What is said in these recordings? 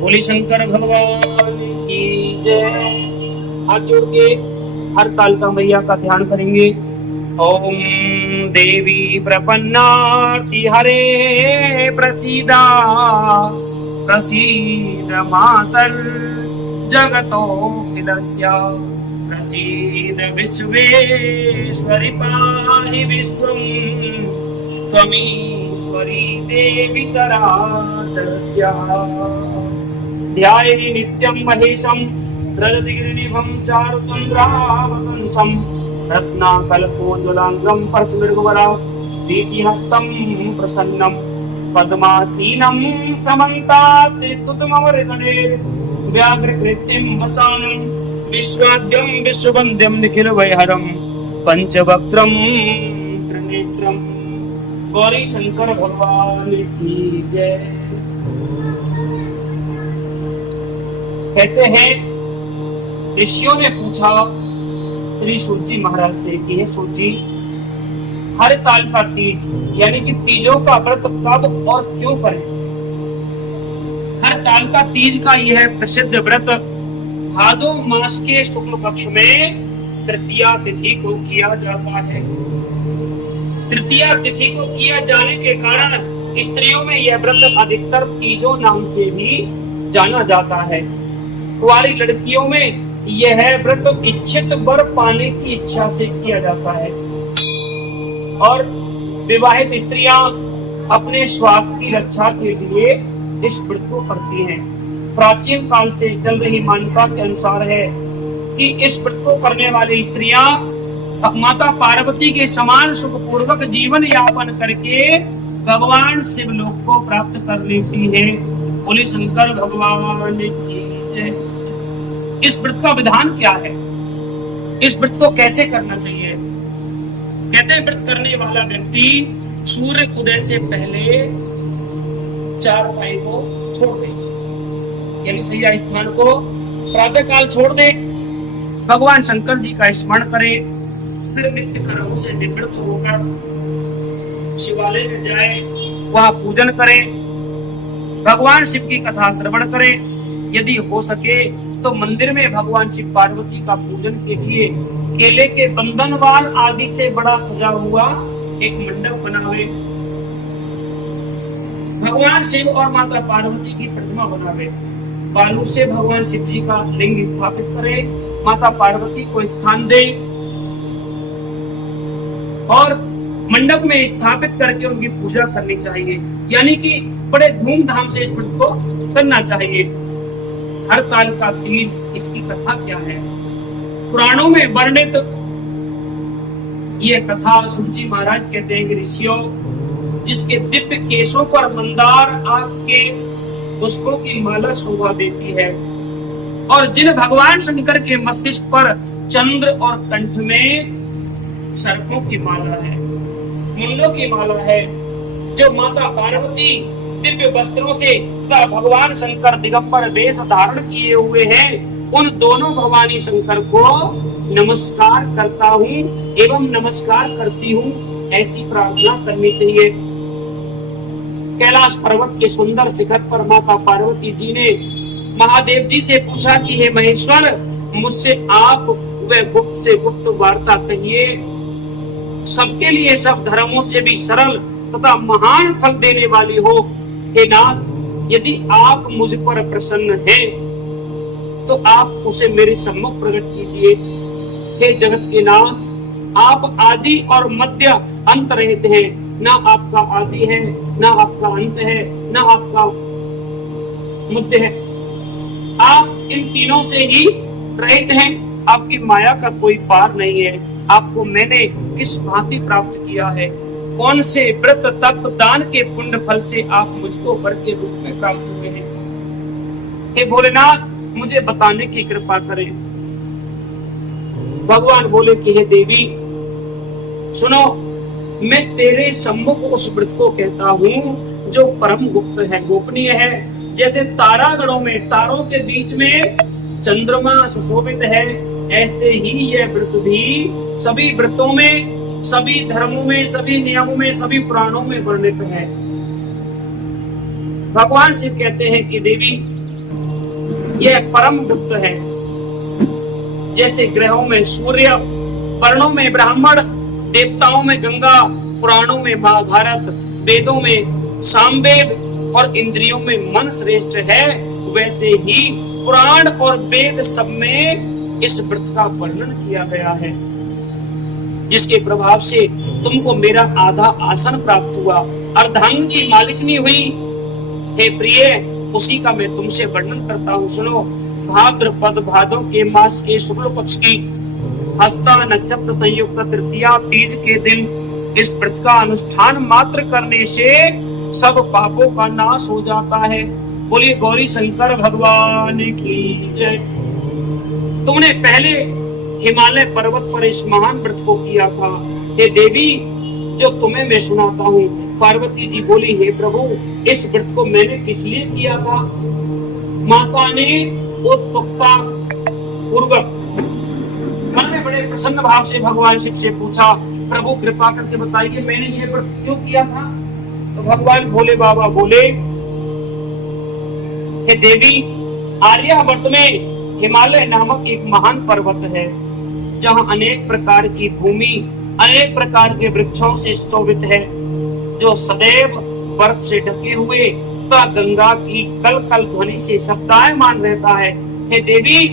बोले शंकर भगवान की जय। हाथ जोड़ के हर कालका मैया का ध्यान करेंगे। ओम देवी प्रपन्नार्ति हरे प्रसीदा प्रसीद मातर जगतोऽखिलस्य प्रसीद विश्वेश्वरि पाहि विश्वं त्वमीश्वरी देवी चराचरस्य। ध्यायेहि नित्यं महेशं रजतगिरिनिभं चारुचन्द्रावतंसं रत्नाकल्पोज्ज्वलाङ्गं परशुमृगवरा प्रीतिहस्तं प्रसन्नं पद्मासीनं समन्तात् स्तुतमवरगणे व्याघ्रकृतिं वसानं विश्वाद्यं विश्ववन्द्यं निखिलवैहरं पंचवक्त्रं त्रिनेत्रं। गौरी शंकर भगवान की जय। कहते हैं ऋषियों ने पूछा श्री सूत महाराज से कि हे सूत जी, हर ताल का तीज यानी कि तीजों का व्रत कब और क्यों करें? हर ताल का तीज का यह प्रसिद्ध व्रत भादो मास के शुक्ल पक्ष में तृतीया तिथि को किया जाता है। तृतीया तिथि को किया जाने के कारण स्त्रियों में यह व्रत अधिकतर तीजों नाम से भी जाना जाता है। कुंवारी लड़कियों में यह व्रत इच्छित वर पाने की इच्छा से किया जाता है और विवाहित स्त्रियां अपने स्वास्थ्य की रक्षा के लिए इस व्रत को करती हैं। प्राचीन काल से चल रही मान्यता के अनुसार है कि इस व्रत को करने वाली स्त्रियां माता पार्वती के समान सुखपूर्वक जीवन यापन करके भगवान शिवलोक को प्राप्त कर लेती है। बोले शंकर भगवान की जय। इस व्रत का विधान क्या है? इस व्रत को कैसे करना चाहिए? कहते हैं व्रत करने वाला व्यक्ति सूर्य उदय से पहले चारपाई को छोड़ दे, यानी शैया स्थान को प्रातः काल छोड़ दे, भगवान शंकर जी का स्मरण करे, फिर नित्य कर्मों से निवृत्त होकर शिवालय में जाए, वहां पूजन करे, भगवान शिव की कथा श्रवण करे। यदि हो सके तो मंदिर में भगवान शिव पार्वती का पूजन के लिए केले के बंधनवार आदि से बड़ा सजा हुआ एक मंडप बनावे, भगवान शिव और माता पार्वती की प्रतिमा बनावे, बालू से भगवान शिव जी का लिंग स्थापित करे, माता पार्वती को स्थान दे और मंडप में स्थापित करके उनकी पूजा करनी चाहिए। यानी कि बड़े धूमधाम से इस व्रत को करना चाहिए। हर काल का तीज, इसकी कथा क्या है? पुराणों में वर्णित ये कथा सूत महाराज कहते हैं कि ऋषियों, जिसके दिव्य केशों पर मंदार आग के पुष्पों की माला शोभा देती है और जिन भगवान शंकर के मस्तिष्क पर चंद्र और कंठ में सर्पों की माला है, मुंडों की माला है, जो माता पार्वती दिव्य वस्त्रों से तथा भगवान शंकर दिगंबर वेश धारण किए हुए हैं, उन दोनों भवानी शंकर को नमस्कार करता हूँ एवं नमस्कार करती हूँ, ऐसी प्रार्थना करनी चाहिए। कैलाश पर्वत के सुंदर शिखर पर माता पार्वती जी ने महादेव जी से पूछा कि हे महेश्वर, मुझसे आप व गुप्त से गुप्त वार्ता कहिए, सबके लिए सब धर्मों से भी सरल तथा महान फल देने वाली हो। हे नाथ, यदि आप मुझ पर प्रसन्न हैं तो आप उसे मेरे सम्मुख प्रकट कीजिए। हे जगत के नाथ, आप आदि और मध्य अंत रहित हैं, ना आपका आदि है, ना आपका अंत है, ना आपका मध्य है। आप इन तीनों से ही रहित हैं, आपकी माया का कोई पार नहीं है। आपको मैंने किस भांति प्राप्त किया है? कौन से व्रत तप दान के पुण्य फल से आप मुझको वर के रूप में प्राप्त हुए हैं? हे भोलेनाथ, मुझे बताने की कृपा करें। भगवान बोले कि हे देवी सुनो, मैं तेरे सम्मुख उस व्रत को कहता हूँ जो परम गुप्त है, गोपनीय है। जैसे तारागणों में तारों के बीच में चंद्रमा सुशोभित है, ऐसे ही यह व्रत भी सभी व्रतों में, सभी धर्मों में, सभी नियमों में, सभी पुराणों में वर्णित है। भगवान शिव कहते हैं कि देवी यह परम गुप्त है। जैसे ग्रहों में सूर्य, वर्णों में ब्राह्मण, देवताओं में गंगा, पुराणों में महाभारत, वेदों में सामवेद और इंद्रियों में मन श्रेष्ठ है, वैसे ही पुराण और वेद सब में इस व्रत का वर्णन किया गया है, जिसके प्रभाव से तुमको मेरा आधा आसन प्राप्त हुआ, अर्धांग की मालिकनी हुई। हे प्रिय, उसी का मैं तुमसे वर्णन करता हूँ, सुनो। भाद्रपद भादों के मास के शुक्ल पक्ष की हस्ता नक्षत्र संयुक्त तृतीया तीज के दिन इस व्रत का अनुष्ठान मात्र करने से सब पापों का नाश हो जाता है। बोलिए गौरी शंकर भगवान की जय। तुमने पहले हिमालय पर्वत पर इस महान व्रत को किया था। हे देवी, जो तुम्हें मैं सुनाता हूँ। पार्वती जी बोली, हे प्रभु, इस व्रत को मैंने किस लिए किया था? माता ने उत्सुकता पूर्वक मन में बड़े प्रसन्न भाव से भगवान शिव से पूछा, प्रभु कृपा करके बताइए मैंने यह व्रत क्यों किया था? तो भगवान भोले बाबा बोले, हे देवी, आर्यावर्त में हिमालय नामक एक महान पर्वत है, जहाँ अनेक प्रकार की भूमि अनेक प्रकार के वृक्षों से शोभित है, जो सदैव बर्फ से ढके हुए तथा गंगा की कल कल ध्वनि से शब्दायमान रहता है। हे देवी,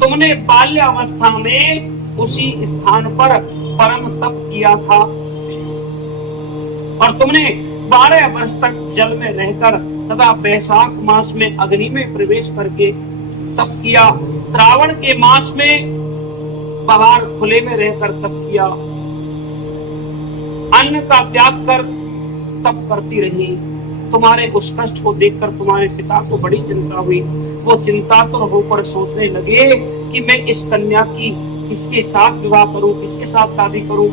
तुमने बाल्यावस्था में उसी स्थान पर परम तप किया था और तुमने 12 वर्ष तक जल में रहकर तथा वैशाख मास में अग्नि में प्रवेश करके तप किया। श्रावण के मास में बाहर खुले में रहकर तप किया। अन्न का त्याग कर तप करती रही। तुम्हारे उस कष्ट को देखकर तुम्हारे पिता को बड़ी चिंता हुई। वो चिंतातुर होकर सोचने लगे कि मैं इस कन्या की किसके साथ विवाह करूं, किसके साथ शादी करूं।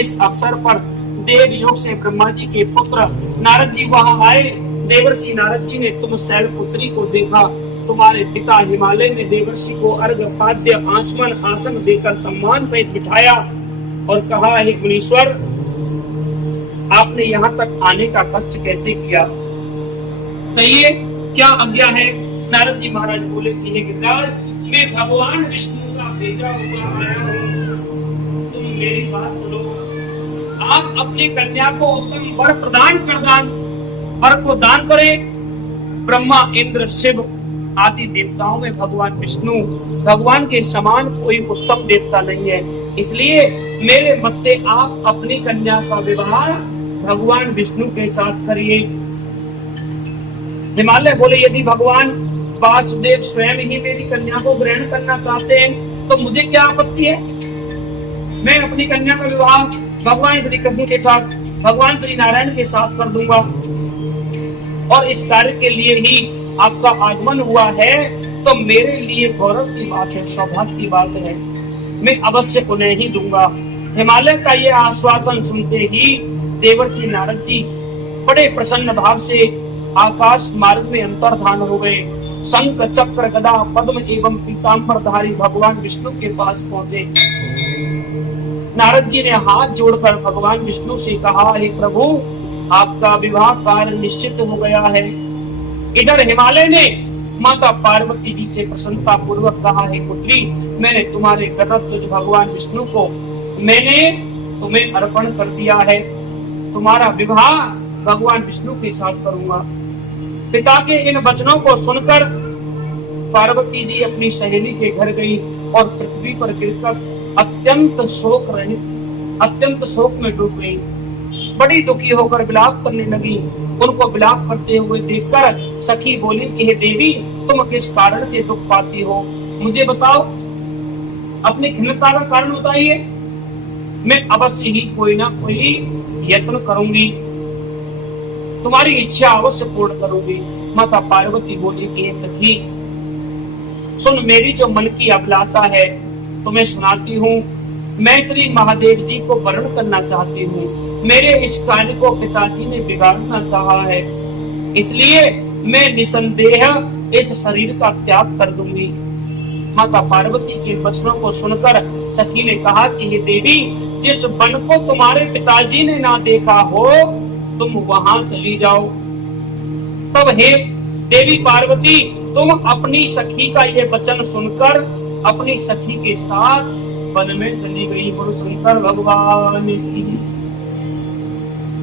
इस अवसर पर देव योग से ब्रह्मा जी के पुत्र नारद जी वहां आए। देवर्षि नारद जी ने तुम शैलपुत्री को देखा। तुम्हारे पिता हिमालय में देवर्षि को अर्घ्य पाद्य आचमन आसन देकर सम्मान सहित बिठाया और कहा, हे मुनीश्वर, आपने यहाँ तक आने का कष्ट कैसे किया? कहिए क्या आज्ञा है? नारद जी महाराज बोले कि हे गिरिराज, मैं भगवान विष्णु का भेजा हुआ आया हूँ, तुम मेरी बात सुनो। आप अपनी कन्या को उत्तम वर को दान करें। ब्रह्मा, इंद्र, शिव आदि देवताओं में भगवान विष्णु भगवान के समान कोई उत्तम देवता नहीं है, इसलिए मेरे मत से आप अपनी कन्या का विवाह भगवान विष्णु के साथ करिए। हिमालय बोले, यदि भगवान वासुदेव स्वयं ही मेरी कन्या को ग्रहण करना चाहते हैं तो मुझे क्या आपत्ति है? मैं अपनी कन्या का विवाह भगवान श्री कृष्ण के साथ, भगवान श्री नारायण के साथ कर दूंगा और इस कार्य के लिए ही आपका आगमन हुआ है, तो मेरे लिए गौरव की बात है, सौभाग्य की बात है। मैं अवश्य उन्हें ही दूंगा। हिमालय का यह आश्वासन सुनते ही देवर्षि नारद जी बड़े प्रसन्न भाव से आकाश मार्ग में अंतर्धान हो गए। शंख, चक्र, गदा, पद्म एवं पीतांबरधारी भगवान विष्णु के पास पहुंचे। नारद जी ने हाथ जोड़कर भगवान विष्णु से कहा, हे प्रभु, आपका विवाह कार्य निश्चित हो गया है। इधर हिमालय ने माता पार्वती जी से प्रसन्नता पूर्वक कहा, हे पुत्री, मैंने तुम्हारे गदत्वज भगवान विष्णु को मैंने तुम्हें अर्पण कर दिया है। तुम्हारा विवाह भगवान विष्णु के साथ करूंगा। पिता के इन वचनों को सुनकर पार्वती जी अपनी सहेली के घर गई और पृथ्वी पर गिरकर अत्यंत शोक में डूब गई। बड़ी दुखी होकर विलाप करने लगी। उनको विलाप करते हुए देखकर सखी बोली कि हे देवी, तुम किस कारण से दुख पाती हो? मुझे बताओ, अपनी खिन्नता का कारण बताइए। मैं अवश्य ही कोई ना कोई यत्न करूंगी, तुम्हारी इच्छा अवश्य पूर्ण करूंगी। माता पार्वती बोली कि हे सखी, सुन, मेरी जो मन की अभिलाषा है तुम्हें सुनाती हूँ। मैं श्री महादेव जी को वर्ण करना चाहती हूँ। मेरे इस कार्य को पिताजी ने बिगाड़ना चाहा है, इसलिए मैं निसंदेह इस शरीर का त्याग कर दूंगी। माता पार्वती के वचनों को सुनकर सखी ने कहा कि हे देवी, जिस वन को तुम्हारे पिताजी ने ना देखा हो, तुम वहां चली जाओ। तब हे देवी पार्वती, तुम अपनी सखी का ये वचन सुनकर अपनी सखी के साथ वन में चली गई। बोलो शंकर भगवान की।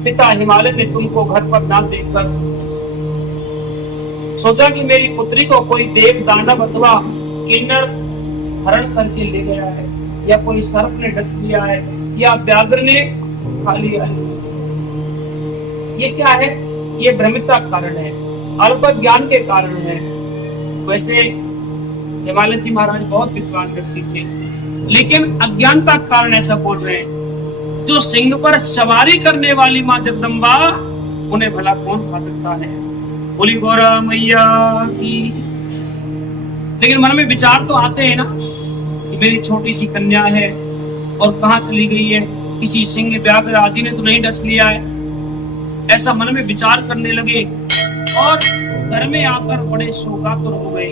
पिता हिमालय ने तुमको घर पर ना देखकर सोचा कि मेरी पुत्री को कोई देव दानव अथवा किन्नर हरण करके ले गया है, या कोई सर्प ने डस लिया है, या व्याघ्र ने खा लिया है। ये क्या है? ये भ्रमिता कारण है, अल्प ज्ञान के कारण है। वैसे हिमालय जी महाराज बहुत विद्वान व्यक्ति थे, लेकिन अज्ञानता के कारण ऐसा बोल रहे हैं। जो सिंह पर सवारी करने वाली माँ जगदम्बा, उन्हें भला कौन खा सकता है? बोली गौरा मैया की। लेकिन मन में विचार तो आते हैं ना कि मेरी छोटी सी कन्या है और कहाँ चली गई है, किसी सिंह व्याघ्र आदि ने तो नहीं डस लिया है। ऐसा मन में विचार करने लगे और घर में आकर बड़े शोकातुर हो गए,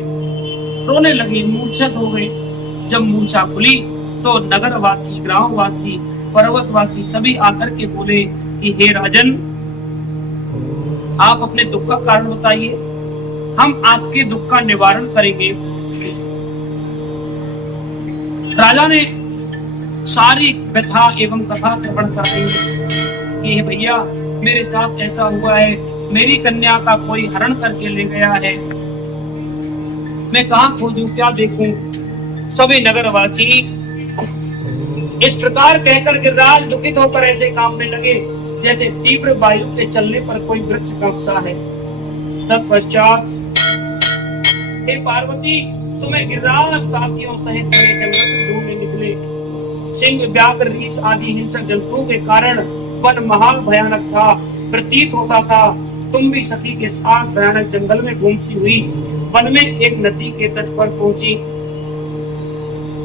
रोने लगे, मूर्छित हो गए। जब मूर्छा खुली तो नगरवासी, ग्रामवासी, पर्वतवासी सभी आकर के बोले कि हे राजन, आप अपने दुख का कारण बताइए, हम आपके दुख का निवारण करेंगे। राजा ने सारी व्यथा एवं कथा श्रवण कर रही कि भैया मेरे साथ ऐसा हुआ है, मेरी कन्या का कोई हरण करके ले गया है, मैं कहाँ खोजूं, क्या देखूं। सभी नगरवासी इस प्रकार कहकर गिरिराज दुखित होकर ऐसे कांपने लगे जैसे तीव्र वायु के चलने पर कोई वृक्ष कांपता है। तत्पश्चात हे पार्वती, तुम्हें गिरिराज साथियों सहित जंगल में ढूंढने निकले। सिंह, व्याघ्र, रीछ आदि हिंसक जंतुओं के कारण वन महान भयानक था, प्रतीत होता था। तुम भी सखी के साथ भयानक जंगल में घूमती हुई वन में एक नदी के तट पर पहुंची।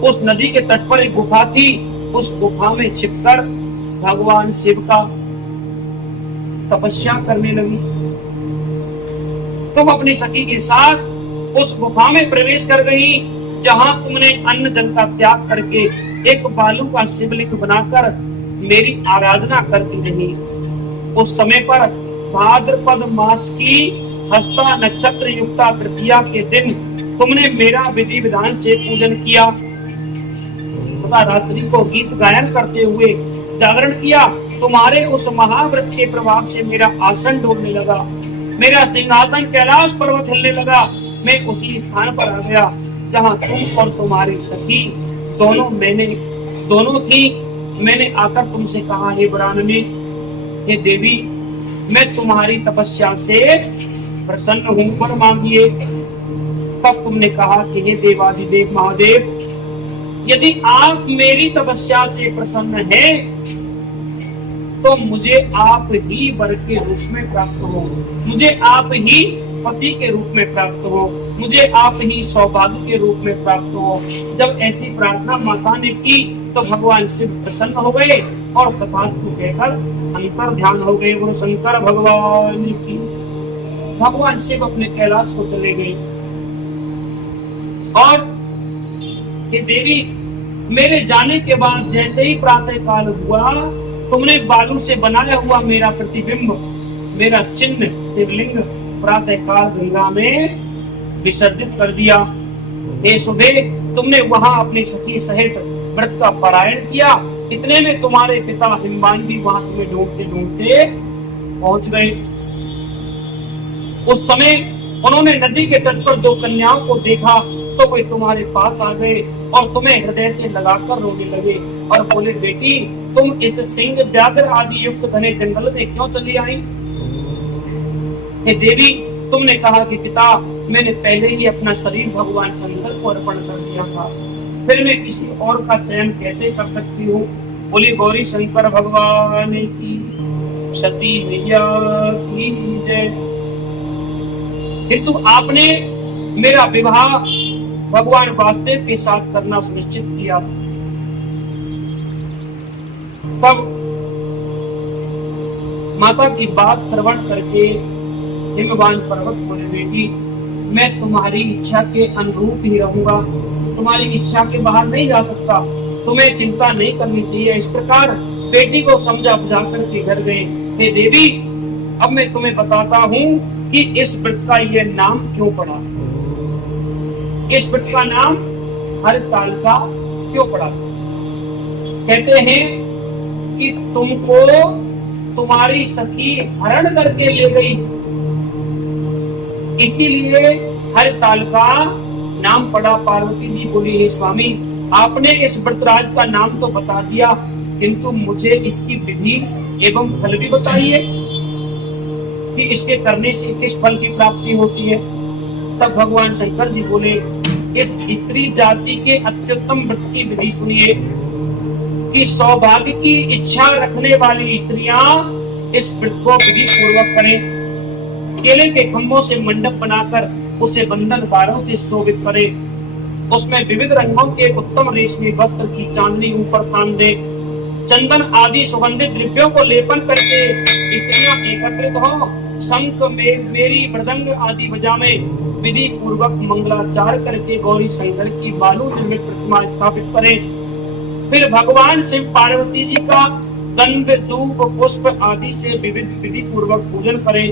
उस नदी के तट पर एक गुफा थी, उस गुफा में छिपकर भगवान शिव का तपस्या करने लगी। तुम अपनी सखी के साथ उस गुफा में प्रवेश कर गई, जहां तुमने अन्न जल का त्याग करके एक बालू का शिवलिंग बनाकर मेरी आराधना करती रही। उस समय पर भाद्रपद मास की हस्ता नक्षत्र युक्ता तृतीया के दिन तुमने मेरा विधि विधान से पूजन किया तथा रात्रि को गीत गायन करते हुए जागरण किया। तुम्हारे उस महाव्रत के प्रभाव से मेरा आसन डोलने लगा, मेरा सिंहासन कैलाश पर्वत हिलने लगा। मैं उसी स्थान पर आ गया जहाँ तुम और तुम्हारी सखी दोनों थी। मैंने आकर तुमसे कहा, हे वरानने, हे देवी, मैं तुम्हारी तपस्या से प्रसन्न हूँ, वर मांगिए। तब तुमने कहा कि हे देवाधिदेव महादेव, यदि आप मेरी तपस्या से प्रसन्न हैं, तो मुझे आप ही वर के रूप में प्राप्त हो, मुझे आप ही पति के रूप में प्राप्त हो, मुझे आप ही सौभाग्य के रूप में प्राप्त हो। जब ऐसी प्रार्थना माता ने की तो भगवान शिव प्रसन्न हो गए और तथास्तु कहकर अंतर ध्यान हो गए। वो शंकर भगवान की। भगवान शिव अपने कैलाश को चले गए और ये देवी, मेरे जाने के बाद जैसे ही प्रातः काल हुआ, तुमने बालू से बनाया हुआ मेरा प्रतिबिंब, मेरा चिन्ह शिवलिंग प्रातः काल गंगा में विसर्जित कर दिया। हे सुबह, तुमने वहां अपनी सखी सहित व्रत का पारायण किया। इतने में तुम्हारे पिता हिमवान वहां तुम्हें ढूंढते ढूंढते पहुंच गए। उस समय उन्होंने नदी के तट पर दो कन्याओं को देखा तो वे तुम्हारे पास आ गए और तुम्हें हृदय से लगाकर रोने लगे और बोले, बेटी, तुम इस सिंह, व्याघ्र आदि युक्त घने जंगल में क्यों चली आई? हे देवी, तुमने कहा कि पिता, मैंने पहले ही अपना शरीर भगवान शंकर को अर्पण कर दिया था, फिर मैं किसी और का चयन कैसे कर सकती हूँ? बोली गौरी शंकर भगवान की, सती मैया की जय। किंतु आपने मेरा विवाह भगवान वासुदेव के साथ करना सुनिश्चित किया। तब माता की बात श्रवण करके हिमवान पर्वत बोले, बेटी, मैं तुम्हारी इच्छा के अनुरूप ही रहूंगा, तुम्हारी इच्छा के बाहर नहीं जा सकता, तुम्हें चिंता नहीं करनी चाहिए। इस प्रकार बेटी को समझा बुझा कर के घर गए। हे देवी, अब मैं तुम्हें बताता हूँ कि इस व्रत का यह नाम क्यों पड़ा, इस व्रत का नाम हरतालिका क्यों पड़ा। कहते हैं कि तुमको तुम्हारी सखी हरण करके ले गई, इसीलिए हरतालिका नाम पड़ा। पार्वती जी बोली, हे स्वामी, आपने इस व्रतराज का नाम तो बता दिया, किंतु मुझे इसकी विधि एवं फल भी बताइए कि इसके करने से किस फल की प्राप्ति होती है। तब भगवान शंकर जी बोले, इस स्त्री जाति के अत्युत्तम व्रत की विधि सुनिए कि सौभाग्य की इच्छा रखने वाली स्त्रियां इस व्रत को विधि पूर्वक करें। केले के खंभों से मंडप बनाकर उसे बंधन बारों से शोभित करे, उसमें विविध रंगों के उत्तम रेशमी वस्त्र की चांदनी ऊपर तान दे, चंदन आदि सुगंधित द्रव्यों को लेपन करके स्त्रियां एकत्रित हो, शंख मेरी मृदंग आदि बजावे, विधि पूर्वक मंगलाचार करके गौरी शंकर की बालू निर्मित प्रतिमा स्थापित करे। फिर भगवान शिव पार्वती जी का गंध धूप पुष्प आदि से विविध विधि पूर्वक पूजन करे,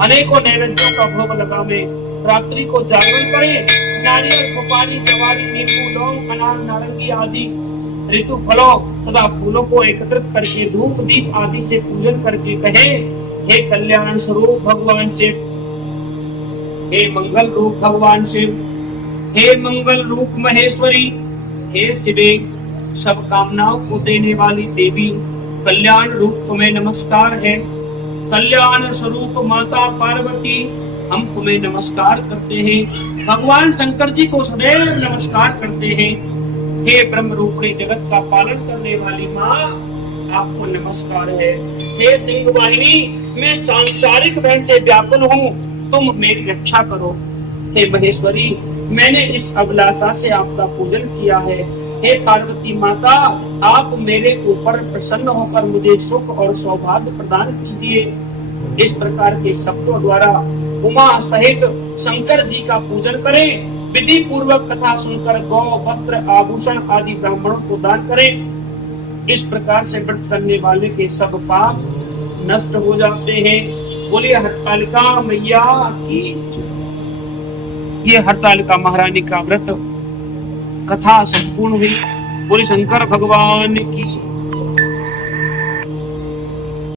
अनेकों नैवेद्यों का भोग लगावे, रात्रि को जागरण करे, नारियल सुपारी सवारी नींबू लौंग अनार नारंगी आदि ऋतु फलों तथा फूलों को एकत्रित करके धूप दीप आदि से पूजन करके कहे, हे कल्याण स्वरूप भगवान शिव, हे मंगल रूप भगवान शिव, हे मंगल रूप महेश्वरी, हे शिवे, सब कामनाओं को देने वाली देवी, कल्याण रूप तुम्हें नमस्कार है। कल्याण स्वरूप माता पार्वती, हम तुम्हें नमस्कार करते हैं। भगवान शंकर जी को सदैव नमस्कार करते हैं। हे ब्रह्म रूपी जगत का पालन करने वाली माँ, आपको नमस्कार है। हे सिंह वाहिनी, मैं सांसारिक भय से व्याकुल हूँ, तुम मेरी रक्षा करो। हे महेश्वरी, मैंने इस अभिलाषा से आपका पूजन किया है। हे पार्वती माता, आप मेरे ऊपर प्रसन्न होकर मुझे सुख और सौभाग्य प्रदान कीजिए। इस प्रकार के शब्दों द्वारा उमा सहित शंकर जी का पूजन करें। विधि पूर्वक कथा सुनकर गौ वस्त्र आभूषण आदि ब्राह्मणों को दान करें। इस प्रकार से व्रत करने वाले के सब पाप नष्ट हो जाते हैं। बोलिए हरतालिका मैया की। ये हरतालिका महारानी का व्रत कथा संपूर्ण हुई। बोले शंकर भगवान की।